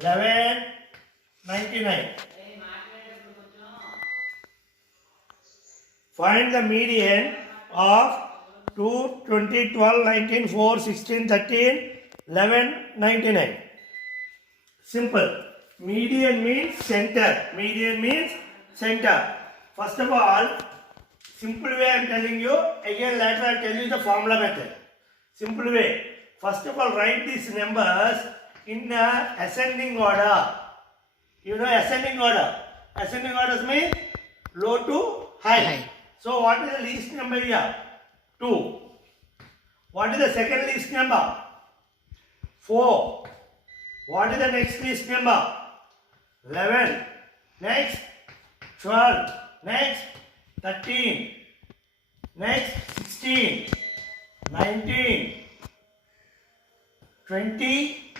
1199. Find the median of 2, 20, 12, 19, 4, 16, 13, 11, 99. Simple. Median means center. Median means center. First of all, simple way I am telling you. Again later I will tell you the formula method. Simple way. First of all, write these numbers in ascending order. You know ascending order. Ascending order means low to high. So what is the least number here? 2. What is the second least number? 4. What is the next least number? 11. Next 12. Next 13. Next 16. 19. 20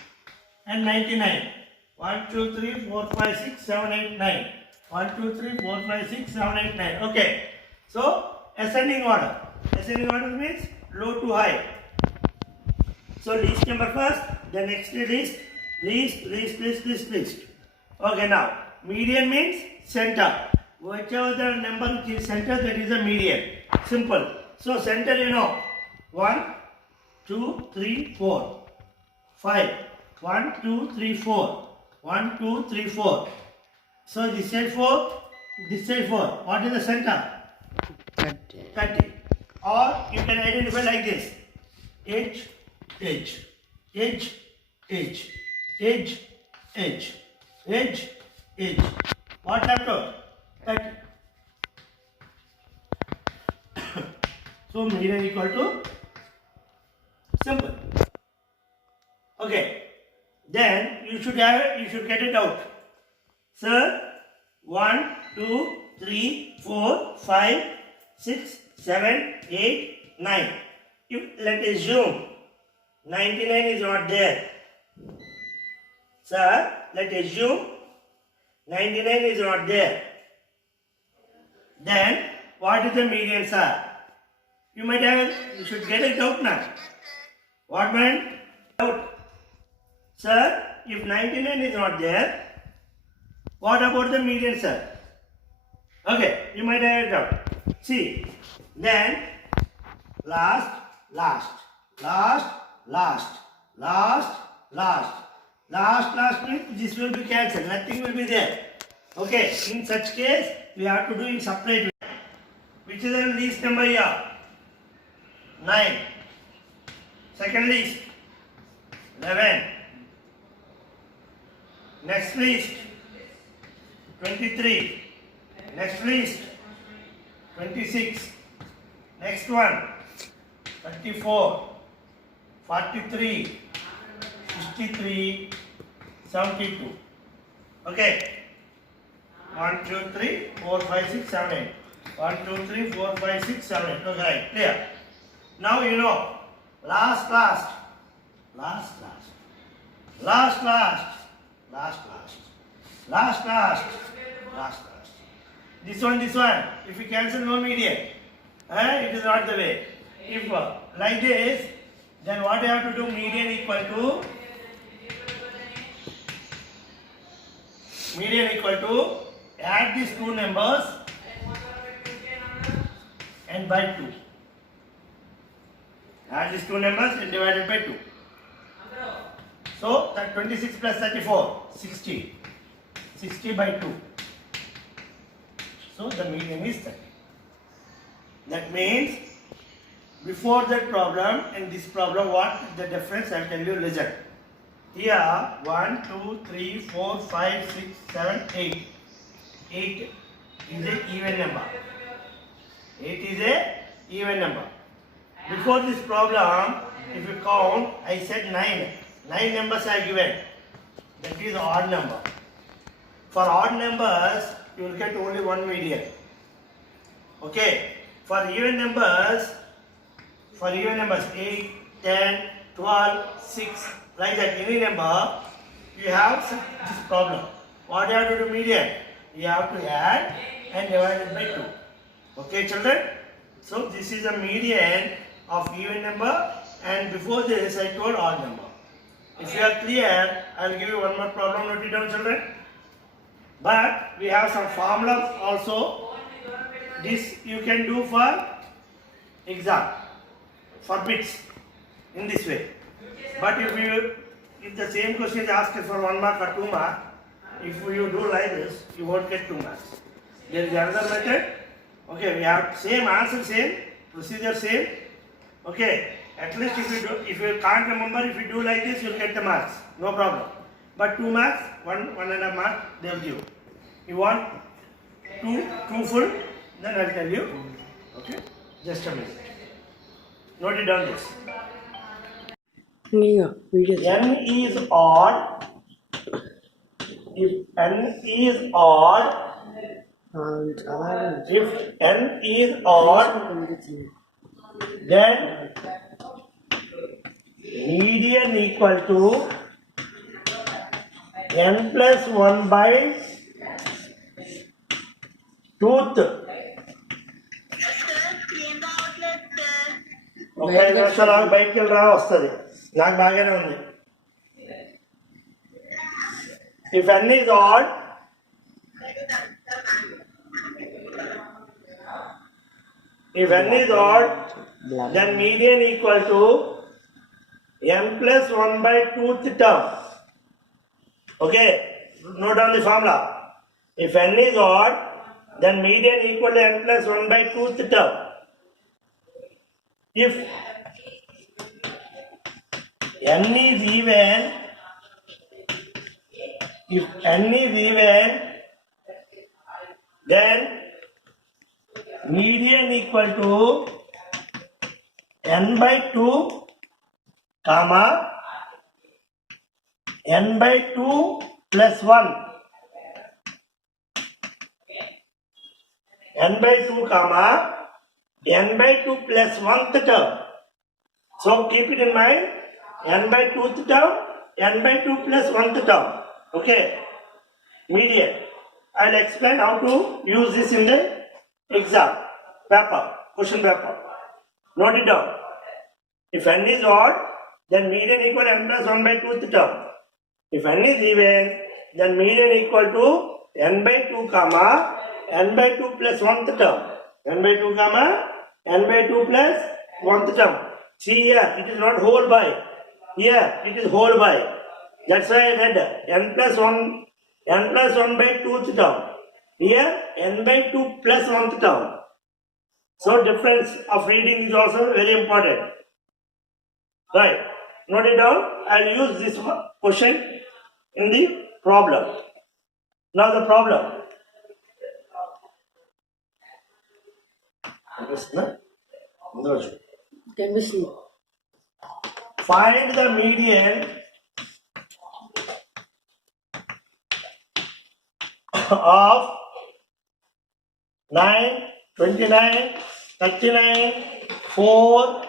and 99. 1, 2, 3, 4, 5, 6, 7, 8, 9. 1, 2, 3, 4, 5, 6, 7, 8, 9. Okay. So ascending order. Ascending order means low to high. So least number first, the next least. Okay, now median means center. Whichever the number which is center, that is the median. Simple. So center you know 1, 2, 3, 4, 5. 1, 2, 3, 4. 1, 2, 3, 4. So this side 4, this side 4. What is the center? 30. Or you can identify like this. Edge. What after? 30. So median equal to simple. Okay. Then you should get it out. Sir, 1, 2, 3, 4, 5, 6, 7, 8, 9. Let's assume 99 is not there. Sir, let's assume 99 is not there. Then what is the median, sir? You should get it out now. What meant? Out. Sir, if 99 is not there, what about the median, sir? Okay, you might have it out. See, then last means this will be cancelled. Nothing will be there. Okay, in such case, we have to do in separate way. Which is the least number here? 9. Second least, 11. Next least, 23. Next least, 26. Next one, 34, 43, 63, 72. Okay. 1, 2, 3, 4, 5, 6, 7, 8. 1, 2, 3, 4, 5, 6, 7, 8. Okay, right. Clear. Now you know. Last. This one. If you cancel no median, it is not the way. If like this, then what you have to do? Median equal to add these two numbers and by 2. Add these two numbers and divided by 2. So that 26 plus 34, 60. 60 by 2. So the median is 30. That means before that problem and this problem, what the difference? I will tell you. Listen. Here 1, 2, 3, 4, 5, 6, 7, 8. 8 is an even number. 8 is a even number. Before this problem, if you count, I said 9. 9 numbers are given. That is odd number. For odd numbers, you will get only one median. Okay. For even numbers 8, 10, 12, 6, like that, any number, you have this problem. What you have to do median? You have to add and divide it by 2. Okay, children? So this is a median of even number, and before this I told odd number. If you are clear, I will give you one more problem. Note it down, children. But we have some formulas also. This you can do for exam, for bits, in this way. But if the same question is asked for 1 mark or 2 mark, if you do like this, you won't get 2 marks. There is another method. Okay, we have same answer, same procedure, same. Okay, at least if you can't remember, if you do like this, you'll get the marks. No problem. But 2 marks, 1.5 mark, they will give. You want two full, then I'll tell you. Okay, just a minute. Note it down this. N is odd. If n is odd, if n is odd, then median equal to n plus 1 by tooth. ఒక 5 నిమిషాలు బయటికి వెళ్ళి రా వస్తుంది నాకు బాగానే ఉంది. If n is odd, then median equal to n plus 1 by tooth term. Okay, note down the formula. If n is odd, then median equal to n plus 1 by tooth term. If n is even, then median equal to n by 2 comma n by 2 plus 1. n by 2 comma n by 2 plus 1th term. So keep it in mind, n by 2th term, n by 2 plus 1th term. Okay, median. I'll explain how to use this in the exam paper, question paper. Note it down. If n is odd, then median equal n plus 1 by 2th term. If n is even, then median equal to n by 2 comma n by 2 plus 1th term. n by 2 comma n by 2 plus 1th term. See here, it is not whole by. Here, it is whole by. That's why I read n plus 1 by 2th term. Here, n by 2 plus 1th term. So, difference of reading is also very important. Right. Note it down. I'll use this question in the problem. Now the problem. Chemistry. Find the median of 9, 29, 39, 4,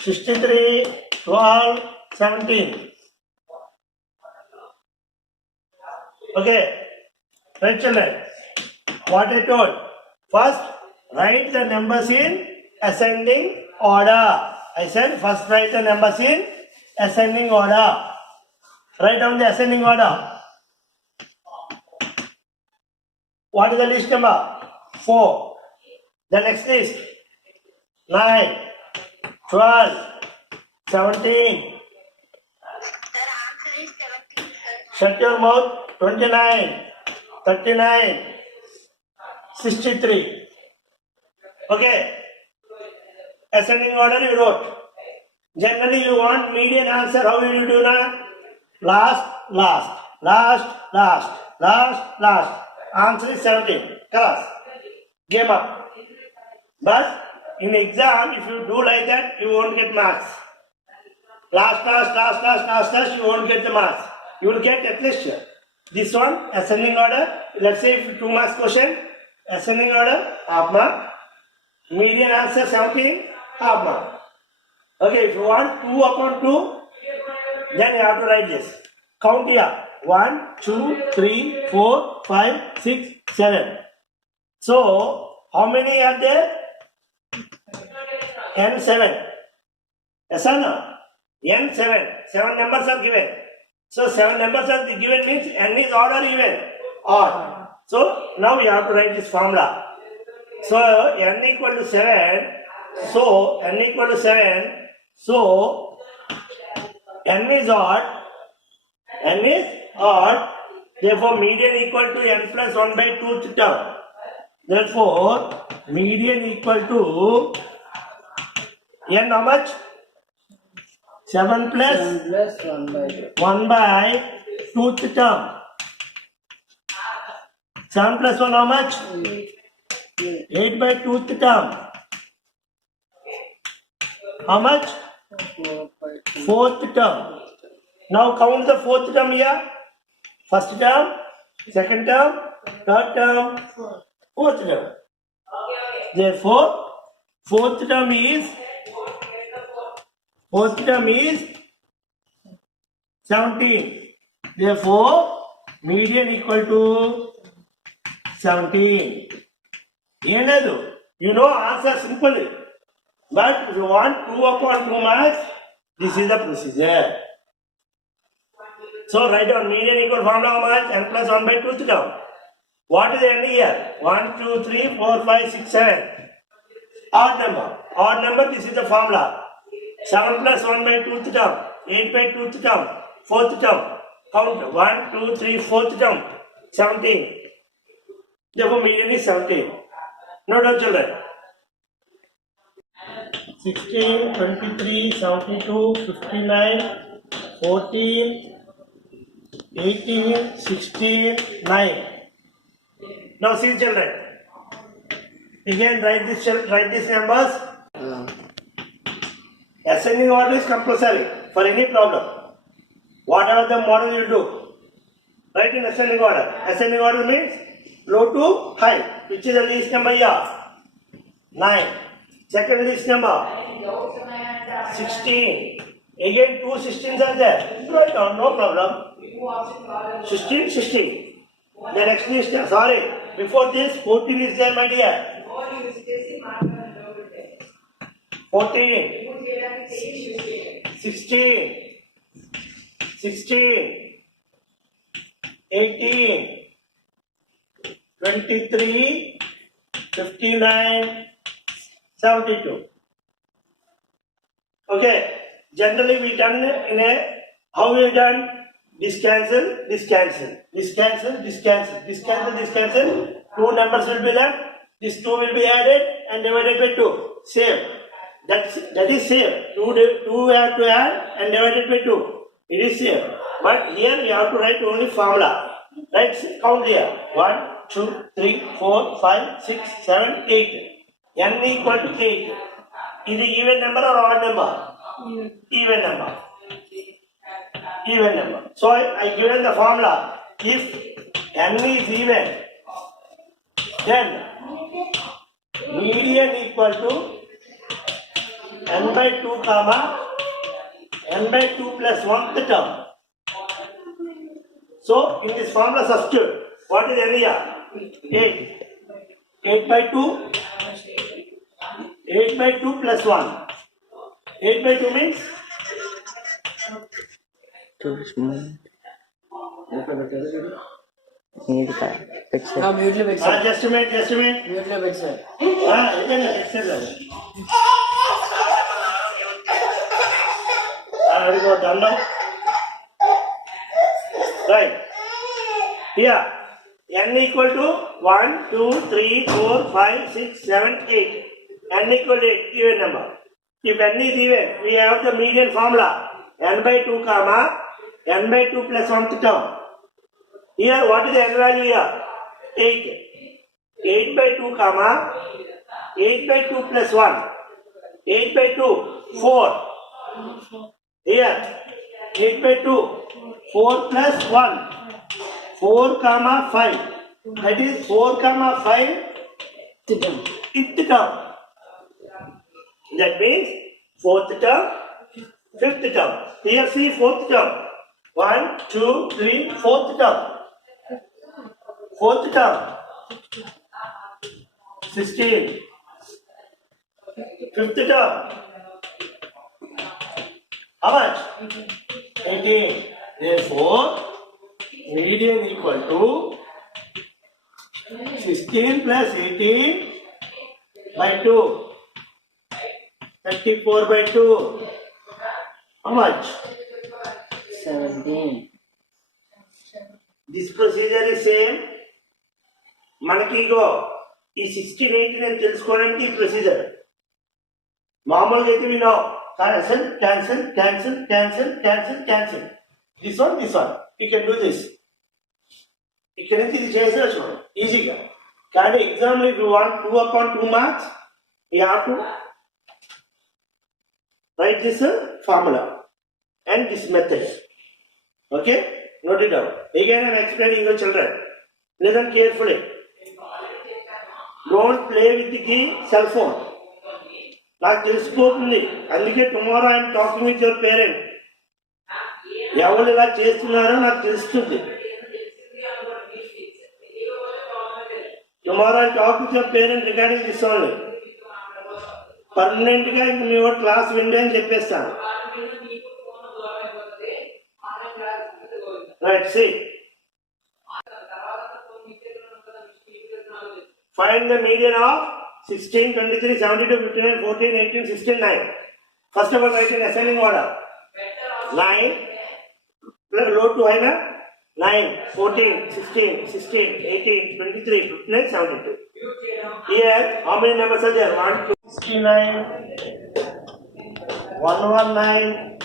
63, 12, 17. Okay, right children, what I told. First, write the numbers in ascending order. I said first write the numbers in ascending order. Write down the ascending order. What is the list number? 4. The next list 9, 12, 17. Shut your mouth. 29, 39, 63. Okay. Ascending order you wrote. Generally you want median answer. How will you do now? Last. Answer is 17. Class. Game up. But in exam, if you do like that, you won't get marks. Last, you won't get the marks. You will get at least this one, ascending order. Let's say if 2 marks question, ascending order, half mark. Median answer 17, half mark. Okay, if you want 2 upon 2, then you have to write this. Count here. 1, 2, 3, 4, 5, 6, 7. So, how many are there? N7. Yes or no? N 7. 7 numbers are given. So 7 numbers are given means N is odd or even? Odd. So now we have to write this formula. So N equal to 7. So N equal to 7. So N is odd. N is odd. Therefore median equal to N plus 1 by 2th term. Therefore median equal to N how much? 7 plus 1 by 2th term. 7 plus 1 how much? 8 by 2th term. How much? 4th term. Now count the 4th term here. First term, second term, third term, 4th term. Therefore, 4th term is 17. Therefore, median equal to 17. You know answer simple. But if you want 2 upon 2 marks, this is the procedure. So write down median equal formula how much? N plus 1 by 2th term. What is the end here? 1, 2, 3, 4, 5, 6, 7. Odd number. Odd number, this is the formula. 7 plus 1 by 2th term. 8 by 2th term. 4th term. Count 1, 2, 3, 4th term. 17. Therefore median is 17. Note down children. 16, 23, 72, 59, 14, 18, 16, 9. Now see children. Again write these numbers. Ascending order is compulsory for any problem. Whatever the model you do, write in ascending order. Ascending order means low to high. Which is the least number here? 9. Second least number 16. Again 2 16s are there. Write down, no problem. 16, 16. The next list, sorry, before this 14 is there, my dear. 14, 16, 18, 23, 59, 72. Okay, generally we done in a, how we done? This cancel, this cancel, this cancel, this cancel, this cancel, this cancel. 2 numbers will be left. This 2 will be added and divided by 2. Same. That is same. 2 we have to add and divided by 2. It is same. But here we have to write only formula. Right? Count here. 1, 2, 3, 4, 5, 6, 7, 8. N equal to 8. Is it even number or odd number? Even number. Even number. So I given the formula. If N is even, then median equal to N by 2 comma N by 2 plus 1th term. So in this formula substitute, what is N here? 8. 8 by 2. 8 by 2 plus 1. 8 by 2 means? Too small. Need that. Mute le Just a minute. Mute le Done now. Right. Here, N equal to 1, 2, 3, 4, 5, 6, 7, 8. N equal to 8, even number. If N is even, we have the median formula. N by 2 comma N by 2 plus 1th term. Here, what is the N value here? 8. 8 by 2 comma 8 by 2 plus 1. 8 by 2, 4. Here, 8 by 2, 4 plus 1. 4 comma 5. That is 4 comma 5. Fifth term. That means 4th term, 5th term. Here see 4th term. 1, 2, 3, 4th term. 4th term. 16. 5th term. How much? 18. Therefore, median equal to 16 plus 18 by 2. 34 by 2. How much? 17. This procedure is same. మనకి ఇగో ఈ 16 18 అని తెలుసుకోవడానికి ఈ procedure మామూలుగా అయితే వినో cancel cancel cancel cancel cancel cancel this one you can do this ఇక్కడ నుంచి ఇది చేసేవచ్చు మనం ఈజీగా కానీ ఎగ్జామ్లో if you want 2 upon 2 marks you have to write this formula and this method. Okay, note it down. Again I am explaining your children. Listen carefully. Don't play with the cell phone. నాకు తెలిసిపోతుంది అందుకే tomorrow I'm talking with your parent ఎవరు ఇలా చేస్తున్నారో నాకు తెలుస్తుంది tomorrow I talk with your parent regarding this only పర్మనెంట్ గా ఇంక మీ వాడు క్లాస్ విండి అని చెప్పేస్తాను right see find the median of 16, 23, 72, 59, 14, 18, 16, 9. First of all, write in ascending order. 9 plus low to high na 9, 14, 16, 16, 18, 23, 59, 72. Here, how many numbers are there? 1, 2, 69, 119,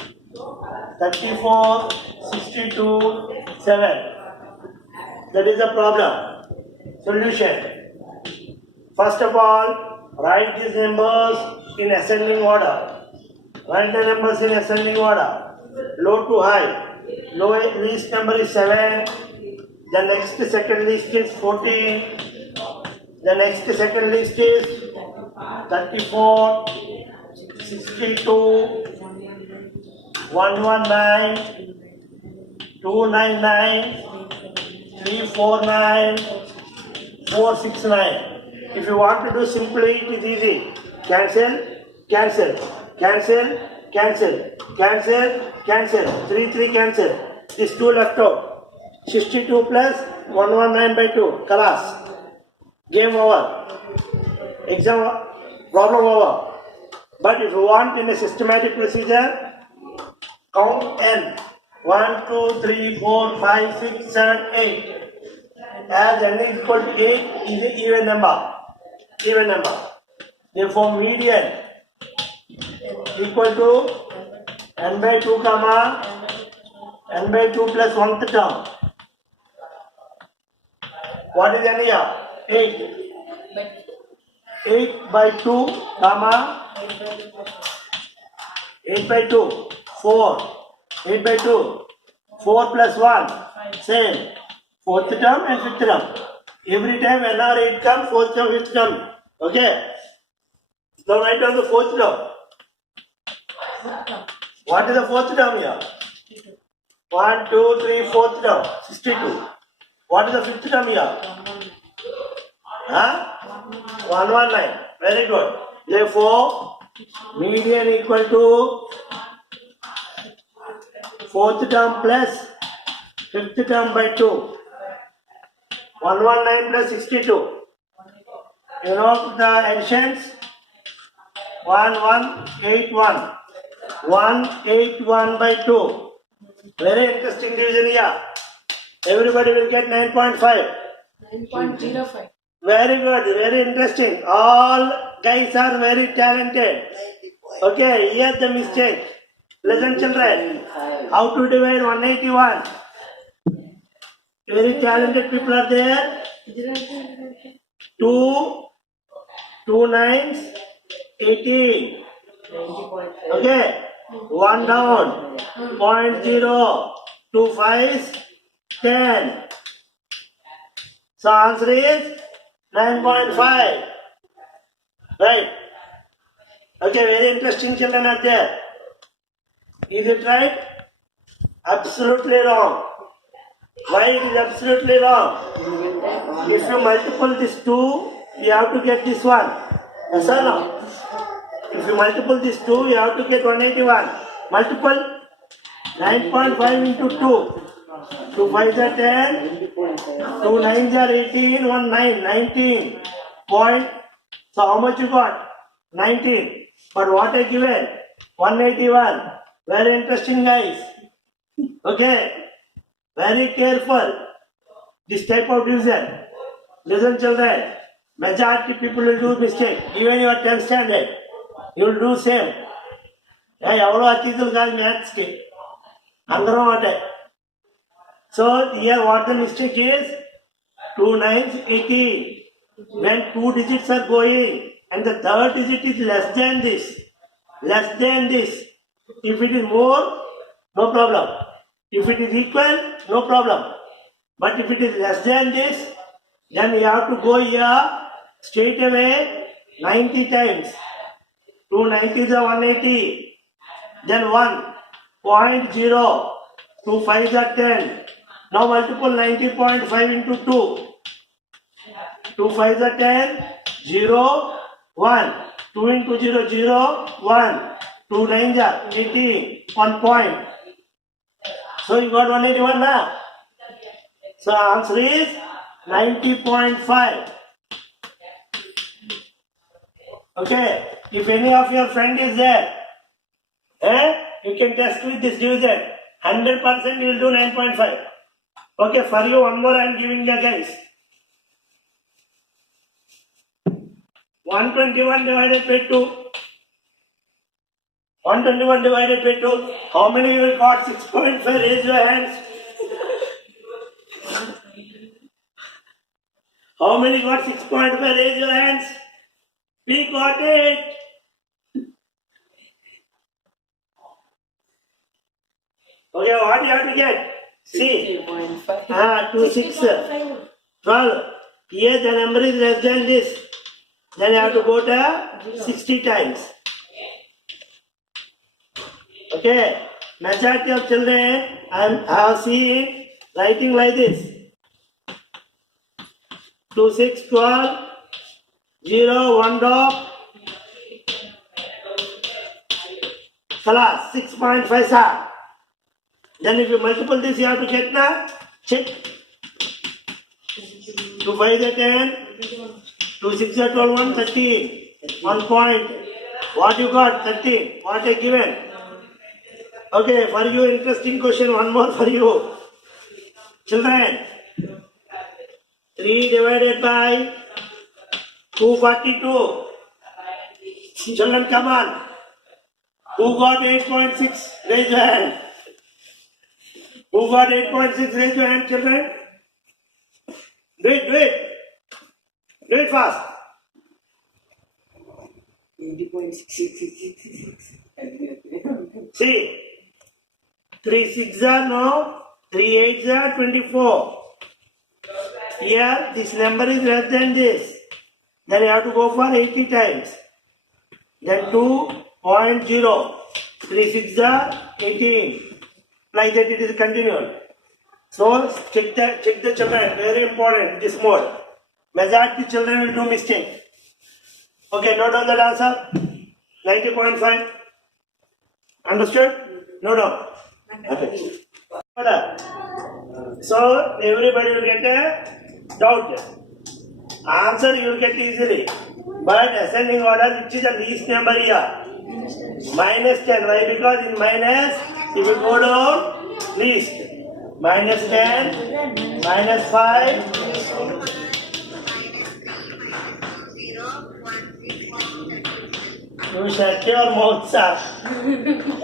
34, 62, 7. That is the problem. Solution. First of all, write these numbers in ascending order. Write the numbers in ascending order. Low to high. Least number is 7. The next second list is 14. The next second list is 34, 62, 119, 299, 349, 469. If you want to do simply, it is easy. Cancel, cancel, cancel, cancel, cancel, cancel. 3, 3 cancel. This 2 left out. 62 plus 119 by 2. Class. Game over. Exam problem over. But if you want in a systematic procedure, count n. 1, 2, 3, 4, 5, 6, 7, 8. As n is equal to 8 is an even number. Even number. Therefore, median equal to n by 2 comma n by 2 plus 1th term. What is n here? 8. 8 by 2 comma 8 by 2 4. 8 by 2 4 plus 1 same. 4th term and 5th term. Every time n or 8 comes, 4th term, 5th term. Okay. Now write down the 4th term. What is the 4th term here? 1, 2, 3, 4th term. 62. What is the 5th term here? 119. Very good. Therefore, median equal to 4th term plus 5th term by 2. 119 plus 62. You know the additions? 1181. 181 by 2. Very interesting division here. Everybody will get 9.5. 9.05. Very good, very interesting. All guys are very talented. Okay, here's the mistake. Listen children, how to divide 181? Very talented people are there. 2 9s 18. Okay, 1 down. 0.0. 2 5s 10. So answer is 9.5. Right? Okay, very interesting children are there. Is it right? Absolutely wrong. Why it is absolutely wrong? If you multiple this 2, you have to get this 1. Yes or no? If you multiple this 2, you have to get 181. multiple 9.5 into 2. 2 5s are 10, 2 9s are 18, 1 9, 19 point. So how much you got? 19. But what I given? 181. Very interesting, guys. Okay. Very careful. This type of division. Listen, children. Majority people will do mistake. Even your 10th standard, you will do same. Hey, ఎవరో అతిథులు కాదు maths కి అందరం ఒకటే. So here what the mistake is? 2 9s 18. When 2 digits are going and the third digit is less than this, if it is more, no problem. If it is equal, no problem. But if it is less than this, then we have to go here straight away 90 times. 2 90s are 180. Then 1.0. 2 5s are 10. Now multiple 90.5 into 2. 2 5s are 10. 0, 1. 2 into 0, 0, 1. 2 9s are 18. 1 point. So you got 181 now. So answer is 90.5. Okay. If any of your friend is there, you can test with this division. 100% you will do 9.5. Okay, for you one more I am giving you guys. 121 divided by 2. 121 divided by 2. How many you got 6.5? Raise your hands. How many got 6.5? Raise your hands. We got it. Okay, what you have to get? See. 2 6. 12. Here the number is less than this. Then you have to go to 60 times. Okay. Majority of children I have seen writing like this. 2 6 12 0 1 dot class 6.5 sir. Then if you multiple this you have to get now. Check. 2 5 is 10. 2 6 is 12 1 13. 1 point. What you got? 13. What I given? Okay, for you interesting question. One more for you. Children. 3 divided by 242. Children, come on. Who got 8.6? Raise your hand. Who got 8.6? Raise your hand, children. Do it, do it. Do it fast. 80.666. See. 3 6 are no. 3 8 are 24. Here, this number is less than this. Then you have to go for 80 times. Then 2.0. 3 6 are 18. Like that it is continued. So check the children. Very important this mode. Majority children will do mistake. Okay, note down that answer. 90.5. Understood? No, no. Okay. So everybody will get a doubt. Answer you will get easily. But ascending order, which is the least number here? Minus 10. Why? Because in minus, if you go down, least. Minus 10, minus 5. You shut your mouth, sir.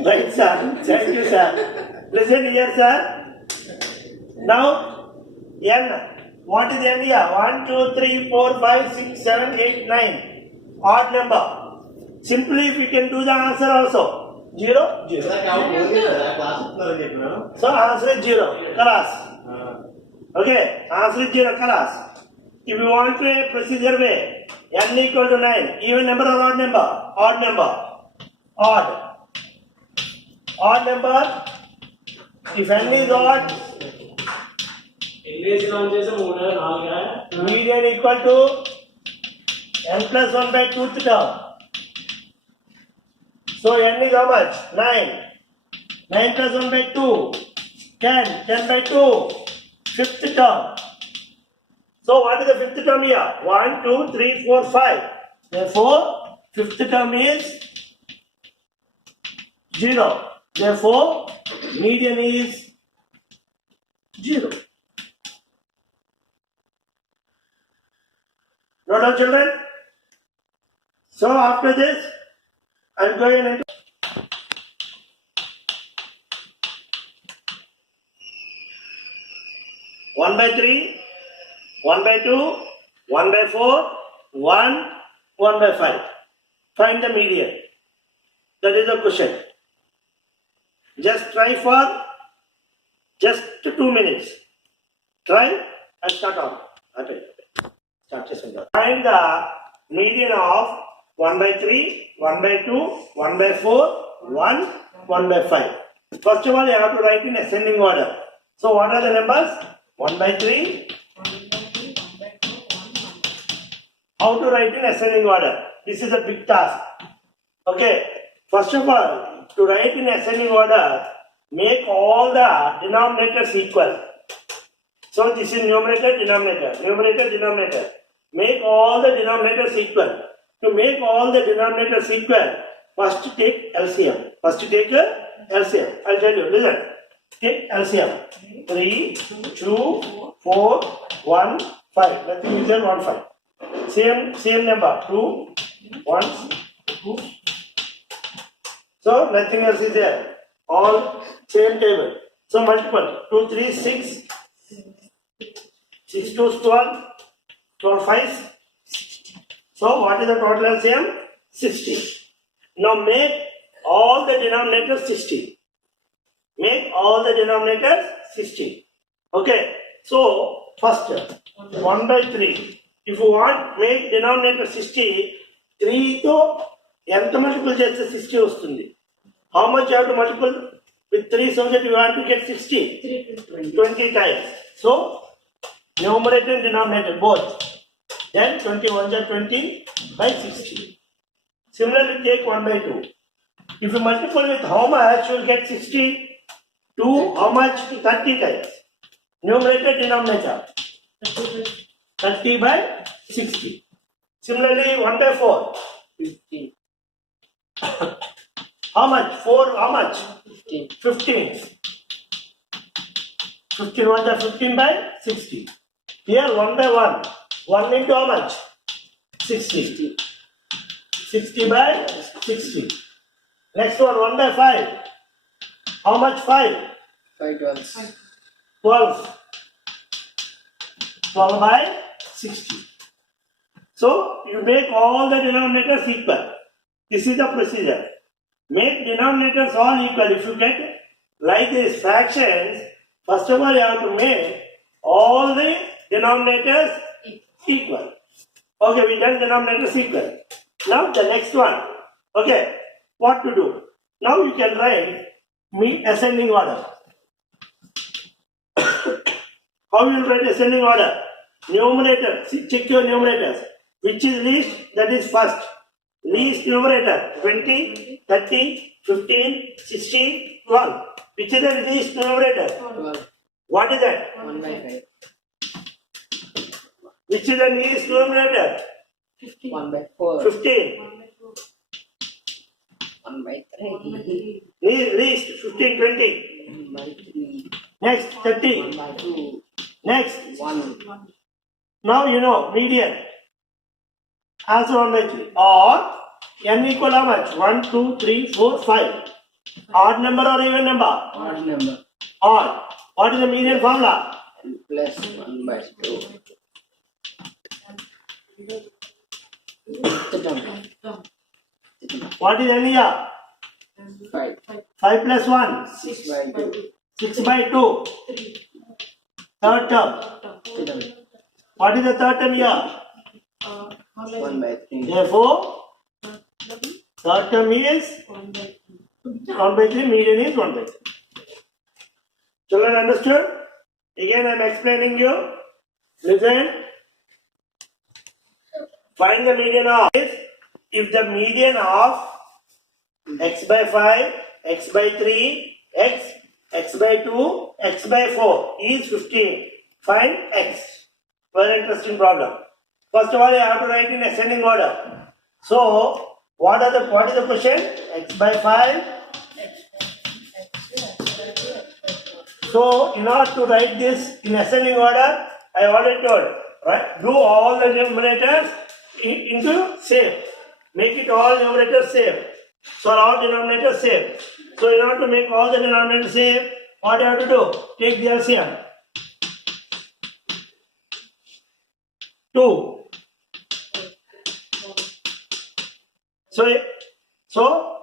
Right, sir. Thank you, sir. Listen here, sir. Now, n. What is n here? 1, 2, 3, 4, 5, 6, 7, 8, 9. Odd number. Simply, if you can do the answer also. 0, 0. So, answer is 0. Class. Okay, answer is 0. Class. If you want to a procedure way, n equal to 9. Even number or odd number? Odd number. Odd. Odd number. If n is odd, median equal to n plus 1 by 2th term. So n is how much? 9. 9 plus 1 by 2. 10. 10 by 2. Fifth term. So what is the fifth term here? 1, 2, 3, 4, 5. Therefore, fifth term is 0. Therefore, median is 0. Note down, children. So after this, I'll go in and 1 by 3, 1 by 2, 1 by 4, 1, 1 by 5. Find the median. That is the question. Just try for just 2 minutes. Try and start on. Start this one. Find the median of 1 by 3, 1 by 2, 1 by 4, 1, 1 by 5. First of all, you have to write in ascending order. So what are the numbers? 1 by 3. How to write in ascending order? This is a big task. Okay. First of all, to write in ascending order, make all the denominators equal. So this is numerator, denominator, numerator, denominator. Make all the denominators equal. To make all the denominators equal, first take LCM. First take LCM. I'll tell you, listen. Take LCM. 3, 2, 4, 1, 5. Nothing is there, 1, 5. Same number. 2, 1, 2. So nothing else is there. All same table. So multiple. 2, 3, 6. 6 2 12. 12 5. So what is the total LCM? 60. Now make all the denominators 60. Make all the denominators 60. Okay. So first 1 by 3. If you want make denominator 60, 3 to ఎంత multiple చేస్తే 60 వస్తుంది. How much you have to multiple with 3 so that you want to get 60? 20 times. So numerator and denominator both. Then 21 is 20 by 60. Similarly, take 1 by 2. If you multiply with how much, you will get 60 to how much? 30 times. Numerator, denominator. 30 by 60. Similarly, 1 by 4. 15. How much? 4, how much? 15. 15. 15 1 by 15 by 60. Here 1 by 1. 1 into how much? 60. 60 by 60. Next one 1 by 5. How much 5? 5 12. 12. 12 by 60. So you make all the denominators equal. This is the procedure. Make denominators all equal. If you get like these fractions, first of all you have to make all the denominators equal. Okay, we done denominators equal. Now the next one. Okay, what to do? Now you can write ascending order. How you will write ascending order? Numerator, check your numerators. Which is least? That is first. Least numerator 20, 30, 15, 16, 12. Which is the least numerator? 12. What is that? 1 by 5. Which is the least numerator? 1 by 4. 15. 1 by 3. Least 15, 20. 1 by 3. Next 30. 1 by 2. Next. 1. Now you know median. Also 1 by 3. Or n equal how much? 1, 2, 3, 4, 5. Odd number or even number? Odd number. Odd. What is the median formula? N plus 1 by 2. What is n here? 5. 5 plus 1. 6 by 2. 6 by 2. Third term. What is the third term here? 1 by 3. Therefore, third term is 1 by 3, median is 1 by 3. Children understood? Again I am explaining you. Listen. Find the median of this. If the median of x by 5, x by 3, x by 2, x by 4 is 15. Find x. Very interesting problem. First of all, you have to write in ascending order. So, what is the question? X by 5. So, in order to write this in ascending order, I already told, right? Do all the numerators into same. Make it all numerators same. So, all denominators same. So, in order to make all the denominators same, what you have to do? Take the LCM. 2. So,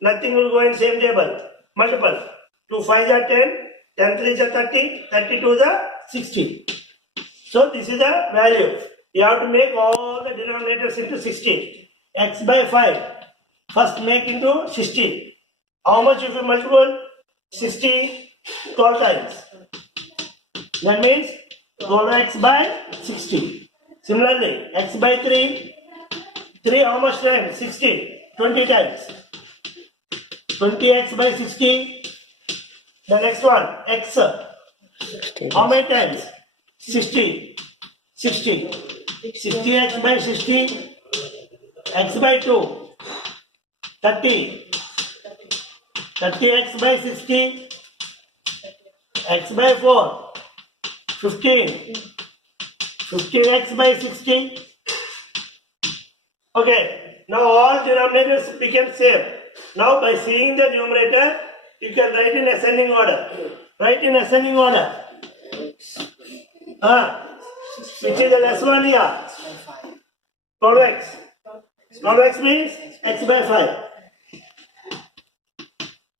nothing will go in same table. Multiple. 2 5 are 10, 10 3 are 30, 32 are 60. So, this is the value. You have to make all the denominators into 60. X by 5. First make into 60. How much if you multiple? 60 12 times. That means 12x by 60. Similarly, x by 3. 3 how much times? 60. 20 times. 20x by 60. The next one, x. 60. How many times? 60. 60. 60x by 60. X by 2. 30. 30x by 60. X by 4. 15. 15x by 60. Okay. Now all denominators became same. Now by seeing the numerator, you can write in ascending order. Write in ascending order. Which is the less one here? 12x. 12x means x by 5.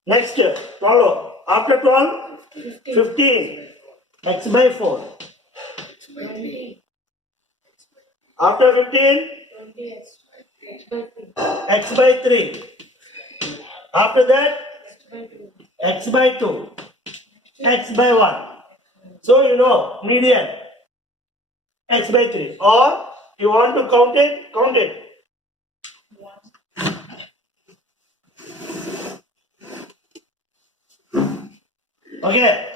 Next, follow. After 12, 15. X by 4. 20. After 15, 20 x by 3. x by 3. After that, X by 2. x by 2. X by 1. So you know, median. X by 3. Or you want to count it, count it. 1. Okay.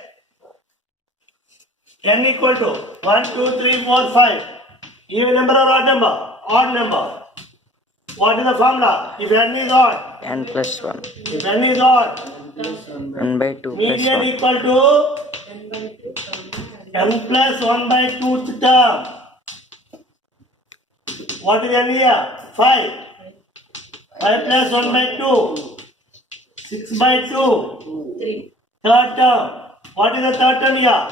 N equal to 1, 2, 3, 4, 5. Even number or odd number? Odd number. What is the formula? If n is odd. N plus 1. If n is odd. 1 by 2 plus Median 1. equal to N by 2 n plus 1 by 2th term. What is n here? 5. 5 plus 1 by 2. 6 by 2. 3. Third term. What is the third term here?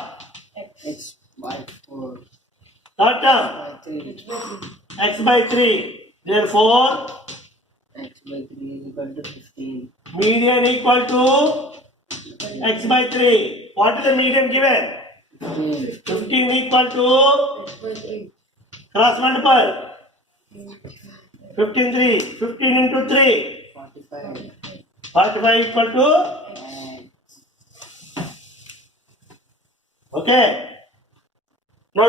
X by 4. Third term. By 3. X by 3. Therefore, X by 3 is equal to 15. median equal to x by 3. What is the median given? 15. 15 equal to X by 3. cross multiply. 15 3. 15 into 3. 45. 45 equal to. X. Okay.